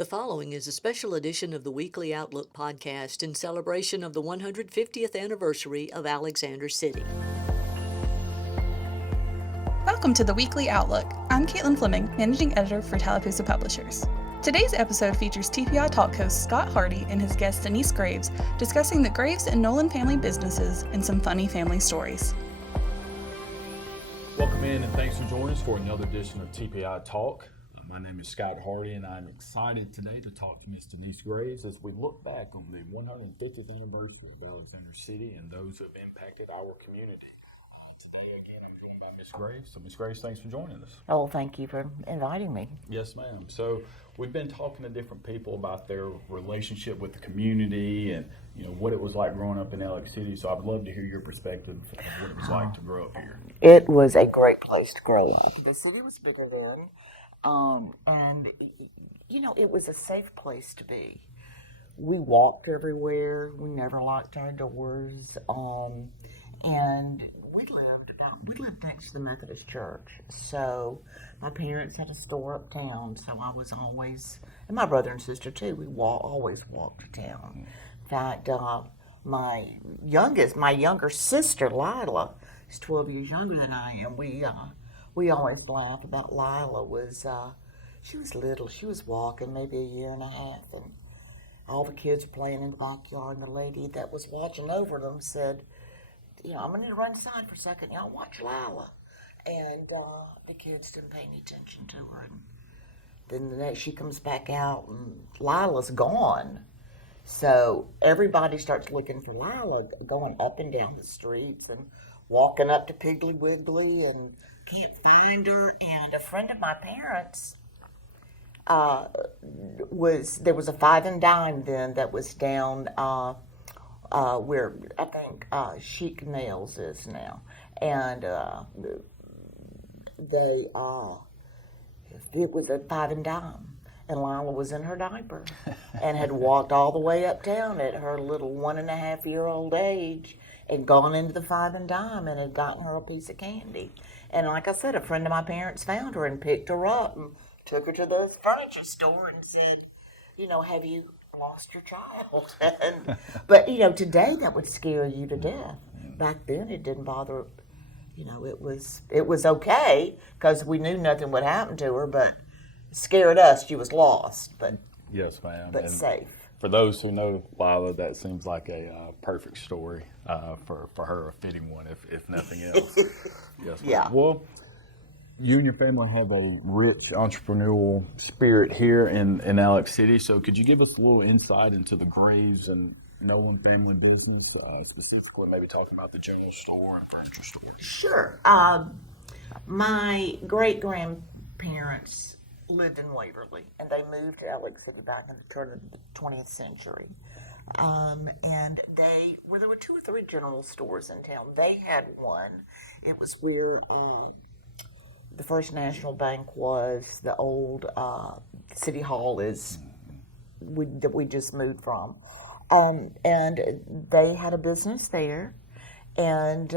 The following is a special edition of the Weekly Outlook podcast in celebration of the 150th anniversary of Alexander City. Welcome to the Weekly Outlook. I'm Caitlin Fleming, Managing Editor for Tallapoosa Publishers. Today's episode features TPI Talk host Scott Hardy and his guest Denise Graves discussing the Graves and Nolan family businesses and some funny family stories. Welcome in and thanks for joining us for another edition of TPI Talk. My name is Scott Hardy and I'm excited today to talk to Miss Denise Graves as we look back on the 150th anniversary of Alexander City and those who have impacted our community. Today again I'm joined by Miss Graves. So Miss Graves, thanks for joining us. Oh, thank you for inviting me. Yes, ma'am. So we've been talking to different people about their relationship with the community and what it was like growing up in Alex City. So I'd love to hear your perspective of what it was like to grow up here. It was a great place to grow up. The city was bigger then. And it was a safe place to be. We walked everywhere. We never locked our doors. And we lived next to the Methodist Church. So my parents had a store uptown. So I was always, and my brother and sister too, we always walked to town. In fact, my younger sister, Lila, is 12 years younger than I am. We always laugh about Lila she was little. She was walking maybe a year and a half, and all the kids were playing in the backyard, and the lady that was watching over them said, I'm going to run inside for a second. Y'all watch Lila. And the kids didn't pay any attention to her. And then the next she comes back out, and Lila's gone. So everybody starts looking for Lila, going up and down the streets and walking up to Piggly Wiggly and can't find her. And a friend of my parents there was a Five and Dime then that was down where I think Chic Nails is now, and it was a Five and Dime, and Lila was in her diaper and had walked all the way uptown at her little 1.5-year-old age and gone into the Five and Dime and had gotten her a piece of candy. And like I said, a friend of my parents found her and picked her up and took her to the furniture store and said, have you lost your child? But today that would scare you to death. Back then it didn't bother. It was okay because we knew nothing would happen to her, but it scared us. She was lost, but yes, ma'am. But and safe. For those who know Lila, that seems like a perfect story for her, a fitting one, if nothing else. Yes, ma'am. Yeah. Well, you and your family have a rich entrepreneurial spirit here in Alex City. So could you give us a little insight into the Graves and Nolan family business, specifically maybe talking about the general store and furniture store? Sure. My great-grandparents lived in Waverly, and they moved to Alex City back in the turn of the 20th century. And there were 2 or 3 general stores in town. They had one. It was where the First National Bank was, the old City Hall that we just moved from. And they had a business there. And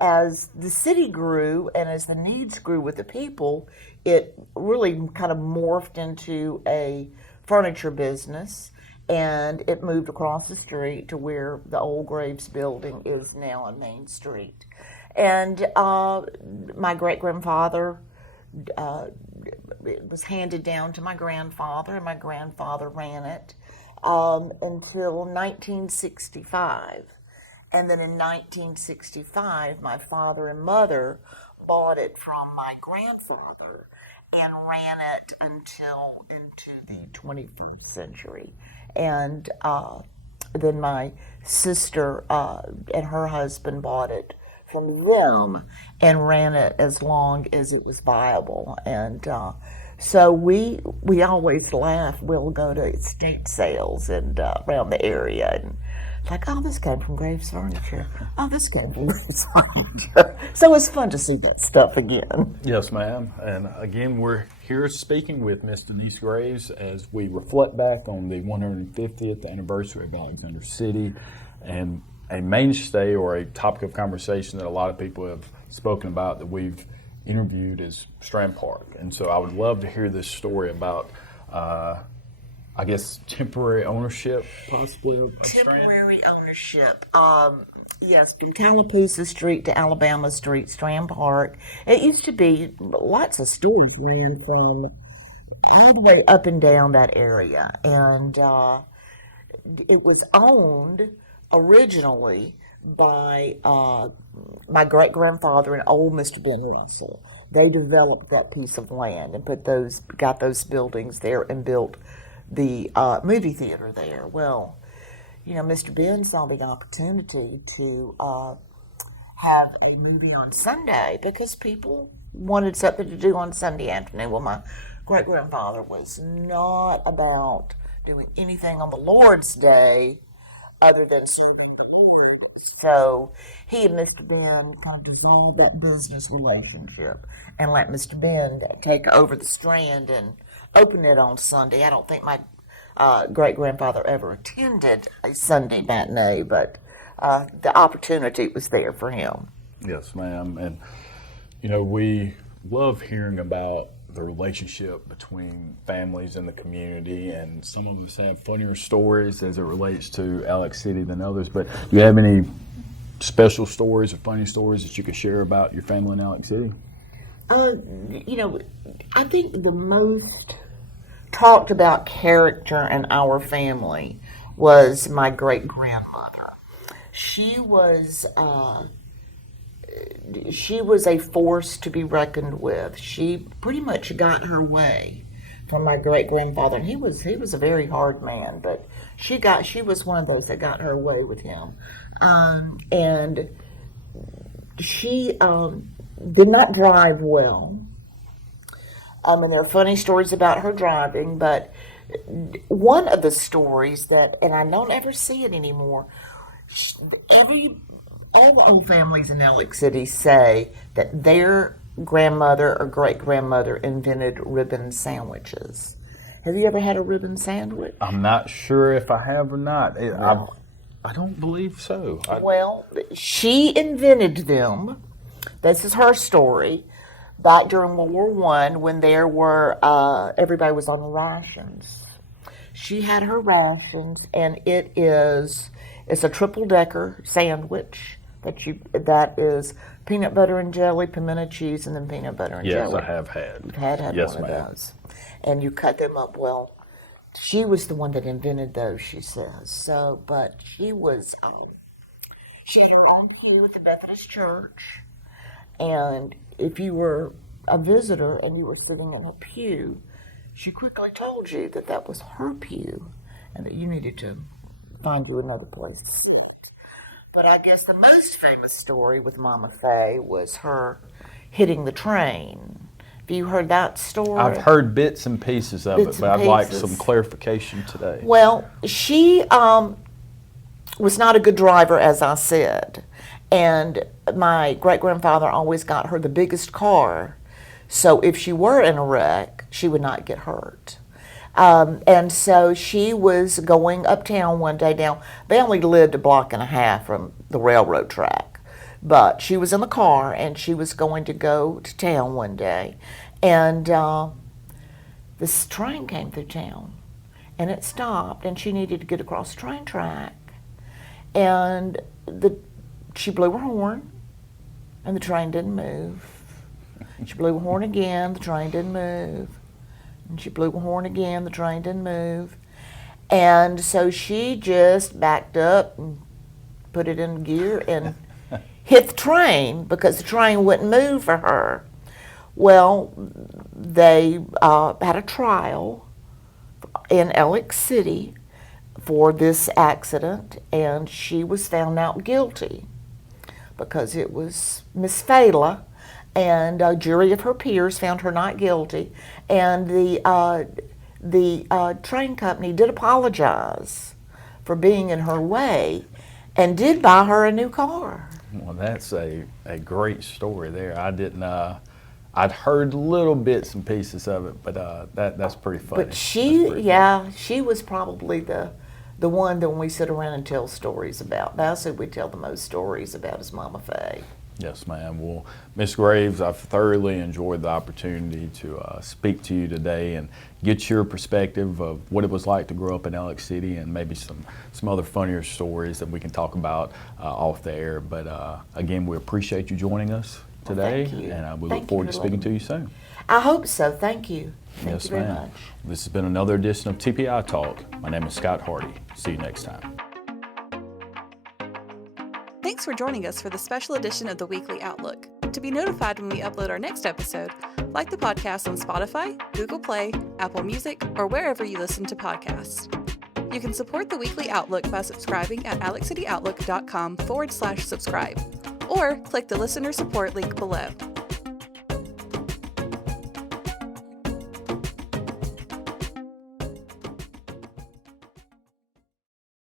as the city grew and as the needs grew with the people, it really kind of morphed into a furniture business. And it moved across the street to where the old Graves building is now on Main Street. And my great-grandfather, it was handed down to my grandfather, and my grandfather ran it until 1965. And then in 1965, my father and mother bought it from my grandfather and ran it until into the 21st century. And then my sister and her husband bought it from them and ran it as long as it was viable. And so we always laugh. We'll go to estate sales and around the area, and it's like, oh, this came from Graves Furniture. Oh, this came from Graves Furniture. So it's fun to see that stuff again. Yes, ma'am. And again, we're here speaking with Miss Denise Graves as we reflect back on the 150th anniversary of Alexander City, and a mainstay or a topic of conversation that a lot of people have spoken about that we've interviewed is Strand Park. And so I would love to hear this story about I guess temporary ownership, possibly of Strand? Temporary ownership. Yes, from Tallapoosa Street to Alabama Street, Strand Park. It used to be lots of stores ran from all the way up and down that area, and it was owned originally by my great grandfather and old Mr. Ben Russell. They developed that piece of land and got those buildings there and built the movie theater there. Well, Mr. Ben saw the opportunity to have a movie on Sunday because people wanted something to do on Sunday afternoon. Well, my great grandfather was not about doing anything on the Lord's Day other than serving the Lord. So he and Mr. Ben kind of dissolved that business relationship and let Mr. Ben take over the Strand and open it on Sunday. I don't think my great grandfather ever attended a Sunday matinee, but the opportunity was there for him. Yes, ma'am. And, we love hearing about the relationship between families in the community, and some of us have funnier stories as it relates to Alex City than others. But do you have any special stories or funny stories that you could share about your family in Alex City? I think the most talked about character in our family was my great grandmother. She was a force to be reckoned with. She pretty much got her way from my great grandfather, and he was a very hard man, but she was one of those that got her way with him, and she did not drive well. And there are funny stories about her driving, but one of the stories and I don't ever see it anymore, all the old families in Alex City say that their grandmother or great-grandmother invented ribbon sandwiches. Have you ever had a ribbon sandwich? I'm not sure if I have or not. I don't believe so. Well, she invented them. This is her story. Back during World War I, when there were everybody was on rations. She had her rations, and it's a triple-decker sandwich that is peanut butter and jelly, pimento cheese, and then peanut butter and jelly. Yes, I have had. You've had Yes, one ma'am. of those, and you cut them up. Well, she was the one that invented those, she says. So, but she had her own pew at the Methodist Church, and if you were a visitor and you were sitting in her pew, she quickly told you that was her pew and that you needed to find you another place to sit. But I guess the most famous story with Mama Faye was her hitting the train. Have you heard that story? I've heard bits and pieces of it, but I'd like some clarification today. Well, she was not a good driver, as I said. And my great-grandfather always got her the biggest car. So if she were in a wreck, she would not get hurt. And so she was going uptown one day. Now, they only lived a block and a half from the railroad track. But she was in the car, and she was going to go to town one day. And this train came through town, and it stopped, and she needed to get across the train track. And she blew her horn, and the train didn't move. She blew her horn again, the train didn't move. And she blew her horn again, the train didn't move. And so she just backed up and put it in gear and hit the train because the train wouldn't move for her. Well, they had a trial in Alex City for this accident, and she was found out guilty because it was Miss Fela, and a jury of her peers found her not guilty, and the train company did apologize for being in her way and did buy her a new car. Well, that's a great story there. I didn't. I'd heard little bits and pieces of it, but that's pretty funny. But she was probably the one that when we sit around and tell stories about. That's who we tell the most stories about is Mama Faye. Yes, ma'am. Well, Ms. Graves, I've thoroughly enjoyed the opportunity to speak to you today and get your perspective of what it was like to grow up in Alex City, and maybe some other funnier stories that we can talk about off the air. But again, we appreciate you joining us today, thank you. and we Thank look forward you to for speaking to letting you soon. I hope so. Thank you. Thank Yes, you very ma'am. much. This has been another edition of TPI Talk. My name is Scott Hardy. See you next time. Thanks for joining us for the special edition of the Weekly Outlook. To be notified when we upload our next episode, like the podcast on Spotify, Google Play, Apple Music, or wherever you listen to podcasts. You can support the Weekly Outlook by subscribing at alexcityoutlook.com/subscribe, or click the listener support link below.